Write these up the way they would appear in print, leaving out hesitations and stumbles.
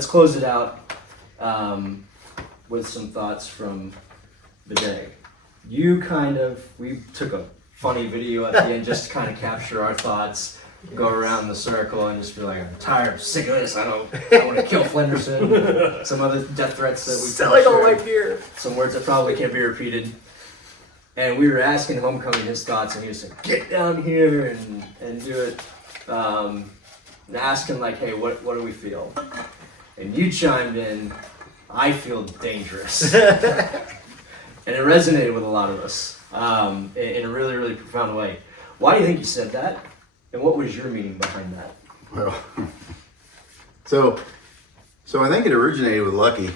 let's close it out with some thoughts from Bidet. We took a funny video at the end just to kind of capture our thoughts, go around the circle and just be like, I'm tired, I'm sick of this, I want to kill Flenderson. Some other death threats that we've selling all my gear. Some words that probably can't be repeated. And we were asking Homecoming his thoughts, and he was like, get down here and do it. And asking like, hey, what do we feel? And you chimed in, I feel dangerous. And it resonated with a lot of us in a really, really profound way. Why do you think you said that? And what was your meaning behind that? Well, so I think it originated with Lucky,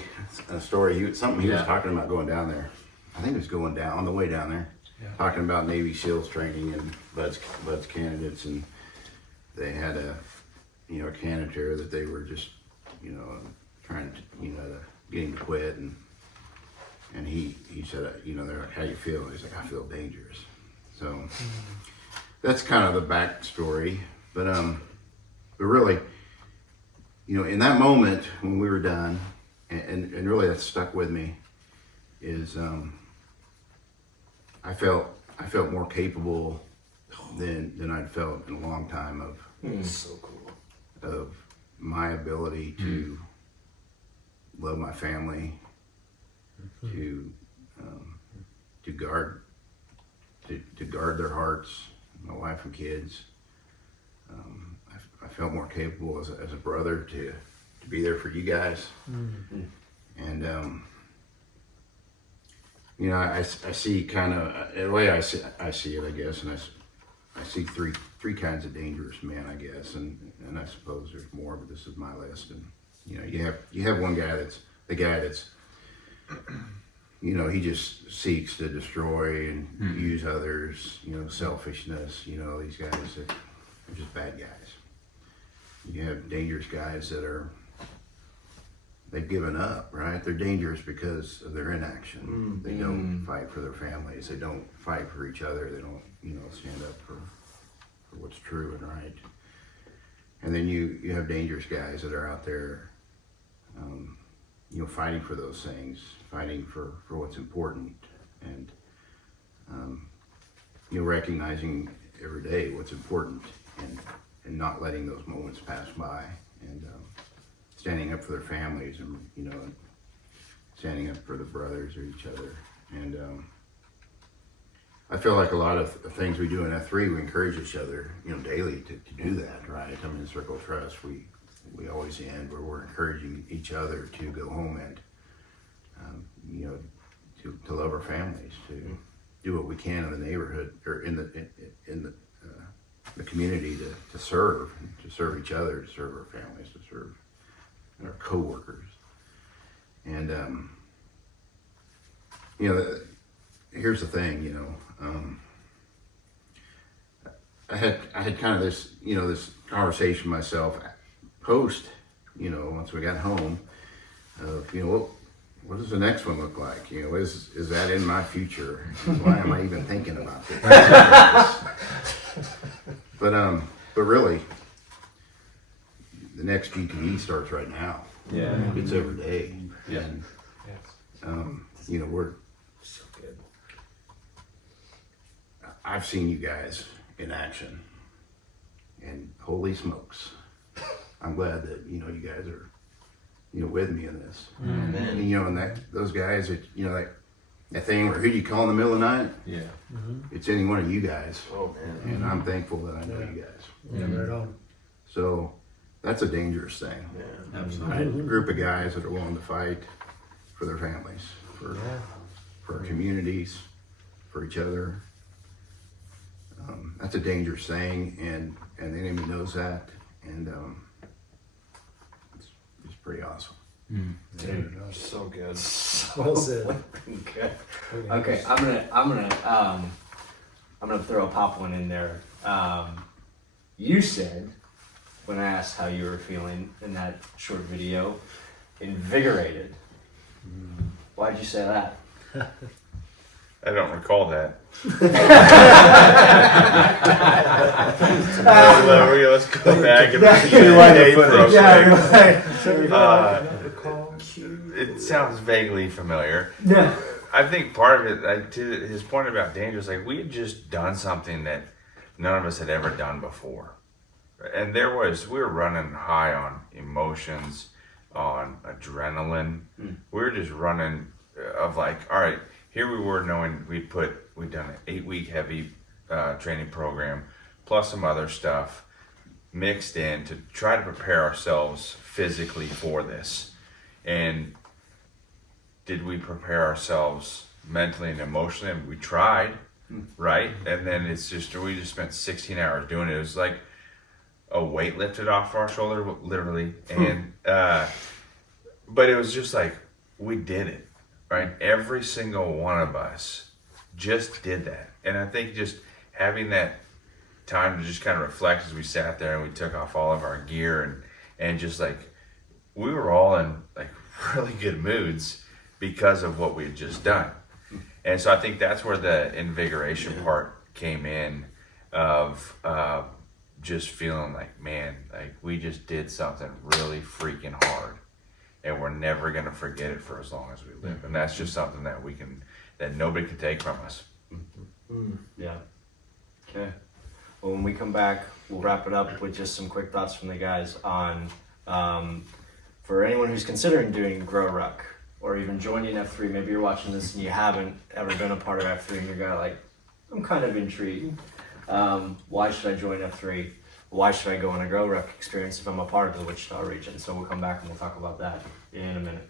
a story. Something he was talking about going down there. I think it was going down on the way down there, talking about Navy SEALs training and Bud's candidates, and they had a candidate that they were just trying to get him to quit, and he said they're like, how you feel? He's like, I feel dangerous. So that's kind of the backstory, but really, in that moment when we were done, and really that stuck with me, is I felt more capable than I'd felt in a long time So cool. of my ability to love my family, to guard their hearts, my wife and kids. I felt more capable as a brother to be there for you guys, and I see kind of the way I see it, I guess, and I see three kinds of dangerous men, I guess, and I suppose there's more, but this is my list. And you have one guy that's the guy that's he just seeks to destroy and use others, selfishness, these guys that are just bad guys. You have dangerous guys that they've given up, right? They're dangerous because of their inaction. They don't fight for their families. They don't fight for each other. They don't, stand up for what's true and right. And then you have dangerous guys that are out there, fighting for those things, fighting for what's important, and recognizing every day what's important, and not letting those moments pass by, and standing up for their families, and standing up for the brothers or each other. And I feel like a lot of things we do in F3, we encourage each other, daily to do that, right? I mean, in Circle of Trust, we always end where we're encouraging each other to go home and, to love our families, to do what we can in the neighborhood or in the community to serve each other, to serve our families, to serve our coworkers. And here's the thing, I had kind of this this conversation myself post, once we got home, of what does the next one look like? Is that in my future? Why am I even thinking about this? But really, the next GTE starts right now. Yeah. It's every day. Yeah. And we're So good. I've seen you guys in action, and holy smokes, I'm glad that you guys are with me in this. Amen. And those guys that that thing where who do you call in the middle of the night? Yeah. It's any one of you guys. Oh man. And I'm thankful that I know you guys. Yeah, right on. So that's a dangerous thing. Yeah. Absolutely. A group of guys that are willing to fight for their families, for our communities, for each other. That's a dangerous thing, and the enemy knows that, and it's pretty awesome. Dude, so good. Well said. Good. Okay, I'm gonna throw a pop one in there. You said, when I asked how you were feeling in that short video, invigorated. Why'd you say that? I don't recall that. Let's go back and it sounds vaguely familiar. Yeah. I think part of it, to his point about dangerous, like we had just done something that none of us had ever done before. And we were running high on emotions, on adrenaline. We were just running of like, all right, here we were knowing we'd done an 8-week heavy training program, plus some other stuff mixed in to try to prepare ourselves physically for this. And did we prepare ourselves mentally and emotionally? I mean, we tried, right? And then we just spent 16 hours doing it. It was like a weight lifted off our shoulder, literally. And, but it was just like, we did it, right? Every single one of us just did that. And I think just having that time to just kind of reflect as we sat there and we took off all of our gear and just like, we were all in like really good moods because of what we had just done. And so I think that's where the invigoration part came in of just feeling like, man, like we just did something really freaking hard and we're never going to forget it for as long as we live. And that's just something that nobody can take from us. Yeah. Okay. Well, when we come back, we'll wrap it up with just some quick thoughts from the guys on, for anyone who's considering doing GROWRUCK or even joining F3, maybe you're watching this and you haven't ever been a part of F3 and you're going like, I'm kind of intrigued. Why should I join F3? Why should I go on a GROWRUCK experience if I'm a part of the Wichita region? So we'll come back and we'll talk about that in a minute.